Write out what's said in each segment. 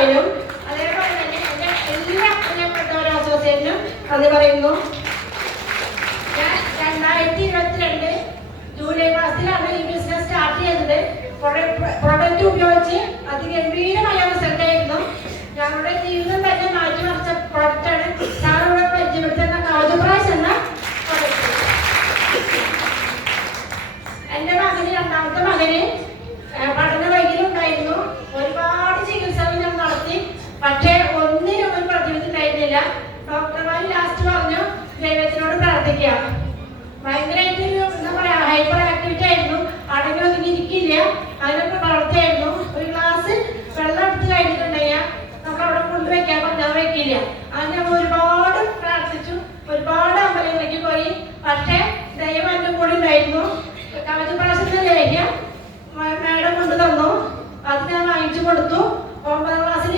കുടുംബായും അതേപോലെ തന്നെ എൻ്റെ എല്ലാ പ്രിയപ്പെട്ടവരും അസോസിയേഷനും അത് പറയുന്നു. ഞാൻ 2022 ജൂലൈ മാസത്തിലാണ് ഈ ബിസിനസ് സ്റ്റാർട്ട് ചെയ്തത്. പ്രൊഡക്റ്റ് ഉപയോഗിച്ച് അതിഗംഭീരമായ റിസൾട്ട് ആയിരുന്നു. ഞങ്ങളുടെ ജീവിതം തന്നെ മാറ്റിമറിച്ച പ്രൊഡക്റ്റാണ് ഞാനിവിടെ പരിചയപ്പെടുത്തുന്ന കവചപ്രാശ് എന്ന പ്രൊഡക്റ്റ്. എൻ്റെ മകന്, രണ്ടാമത്തെ മകന് പഠന വൈകല്യം ഉണ്ടായിരുന്നു. ഒരുപാട് ചികിത്സകൾ ഞാൻ നടത്തി, പക്ഷേ ഒന്നിനും ഒരു പ്രതിവിധി ഉണ്ടായിരുന്നില്ല. ഡോക്ടർമാർ ലാസ്റ്റ് പറഞ്ഞു ദൈവത്തിനോട് പ്രാർത്ഥിക്കുക. ഭയങ്കരമായിട്ട് എന്താ പറയാ, ഹൈപ്പർ ആക്ടിവിറ്റി ആയിരുന്നു. അടങ്ങി ഒതുങ്ങിയിരിക്കില്ല, അതിനൊക്കെ പ്രവർത്തിയായിരുന്നു. ഒരു ഗ്ലാസ് വെള്ളം എടുത്ത് കഴിഞ്ഞിട്ടുണ്ടെങ്കിൽ നമ്മൾ അവിടെ കൊണ്ടുവയ്ക്കാൻ പറഞ്ഞാൽ വയ്ക്കില്ല. അങ്ങനെ നമ്മൾ ഒരുപാട് പ്രാർത്ഥിച്ചു, ഒരുപാട് അമ്പലങ്ങളിലേക്ക് പോയി. പക്ഷേ ദൈവം എൻ്റെ കൂടെ ഉണ്ടായിരുന്നു. കവചപ്രാശത്തിന്റെ ലേഹ്യം മാഡം കൊണ്ടു തന്നു. അത് ഞാൻ വാങ്ങിച്ചു കൊടുത്തു. 9ാം ക്ലാസ്സിൽ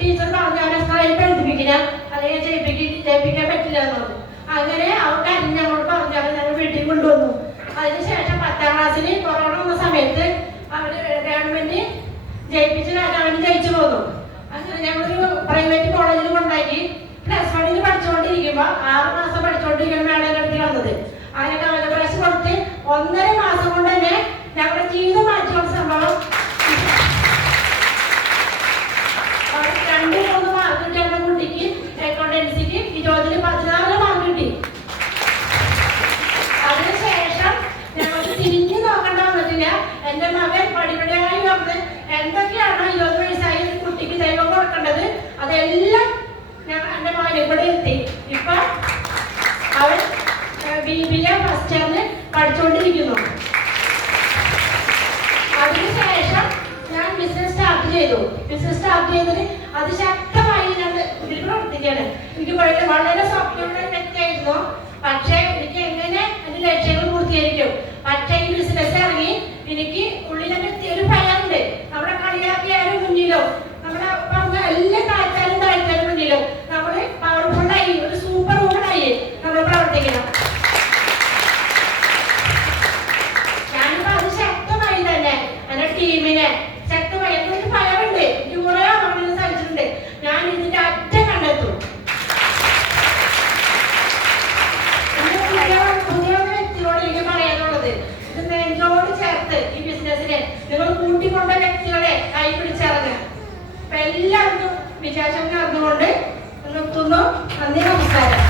ടീച്ചർ പറഞ്ഞു അവനെ സ്കൈൽ പഠിപ്പിക്കില്ല, അല്ലെങ്കിൽ ജയിപ്പിക്കാൻ പറ്റില്ല എന്ന് പറഞ്ഞു. അങ്ങനെ അവർക്ക് ഞങ്ങളോട് പറഞ്ഞു, അവർ ഞങ്ങൾ വീട്ടിൽ കൊണ്ടുവന്നു. അതിനുശേഷം 10ാം ക്ലാസ്സിൽ കൊറോണ വന്ന സമയത്ത് അവർ ഗവൺമെന്റ് ജയിപ്പിച്ച് അവന് ജയിച്ചു പോന്നു. അങ്ങനെ ഞങ്ങളൊരു പ്രൈവറ്റ് കോളേജിൽ കൊണ്ടാക്കി +1 പഠിച്ചുകൊണ്ടിരിക്കുമ്പോൾ 6 മാസം പഠിച്ചുകൊണ്ടിരിക്കുന്ന മേഡയുടെ അടുത്ത് വന്നത്. അങ്ങനെ കവചപ്രാശ് കൊടുത്ത് 1.5 മാസം കൊണ്ട് തന്നെ ഞങ്ങളുടെ ജീവിതം മാറ്റിയുള്ള സംഭവം. 2-3 മാർക്ക് കിട്ടിയ കുട്ടിക്ക് അക്കൗണ്ടൻസിക്ക് 20ൽ 14 മാർക്ക് കിട്ടി. അതിനുശേഷം ഞങ്ങൾക്ക് തിരിഞ്ഞു നോക്കേണ്ട വന്നിട്ടില്ല. എൻ്റെ മകൻ പടിപടിയായി വന്ന് എന്തൊക്കെയാണോ 20 വയസ്സായി കുട്ടിക്ക് ദൈവം കൊടുക്കേണ്ടത് അതെല്ലാം എൻ്റെ മകൻ ഇവിടെ എത്തി. ഇപ്പൊ അവൻ BBA ഫസ്റ്റ് ഇയറിന് പഠിച്ചുകൊണ്ടിരിക്കുന്നു. അതിനുശേഷം ഞാൻ ബിസിനസ് സ്റ്റാർട്ട് ചെയ്തു. ബിസിനസ് സ്റ്റാർട്ട് ചെയ്തത് അതിശക്തമായി ഞാൻ ഇതിൽ പ്രവർത്തിക്കുകയാണ്. എനിക്ക് വളരെ സ്വപ്നമുള്ള വ്യക്തിയായിരുന്നു. പക്ഷേ എനിക്ക് എങ്ങനെ എൻ്റെ ലക്ഷ്യങ്ങൾ പൂർത്തീകരിക്കും. പക്ഷേ ഈ ബിസിനസ് ഇറങ്ങി എനിക്ക് ഉള്ളിലെ ഒരു ഭയമുണ്ട്. നമ്മുടെ കളിയാക്കിയാലും മുന്നിലോ നമ്മുടെ പറഞ്ഞ എല്ലാ താഴ്ത്താലും മുന്നിലോ നമ്മൾ പവർഫുള്ളായി ഒരു സൂപ്പർ വുമണായി നമ്മൾ പ്രവർത്തിക്കണം. ഞാനിപ്പോൾ അത് ശക്തമായി തന്നെ എൻ്റെ ടീമിനെ ശക്തമായി എന്നൊരു ഭയമുണ്ട്. എനിക്ക് കുറേ അപകടങ്ങൾ സഹിച്ചിട്ടുണ്ട്. ഞാൻ ഇതിന്റെ അറ്റം കണ്ടെത്തും. പുതിയ വ്യക്തികളോട് എനിക്ക് പറയാനുള്ളത്, ഇത് നെഞ്ചോട് ചേർത്ത് ഈ ബിസിനസ്സിനെ നിങ്ങൾ കൂട്ടിക്കൊണ്ട വ്യക്തികളെ കൈ പിടിച്ചിറങ്ങുക. അപ്പൊ എല്ലാവർക്കും വിശേഷം അറിഞ്ഞുകൊണ്ട് നിർത്തുന്നു. നന്ദി, നമസ്കാരം.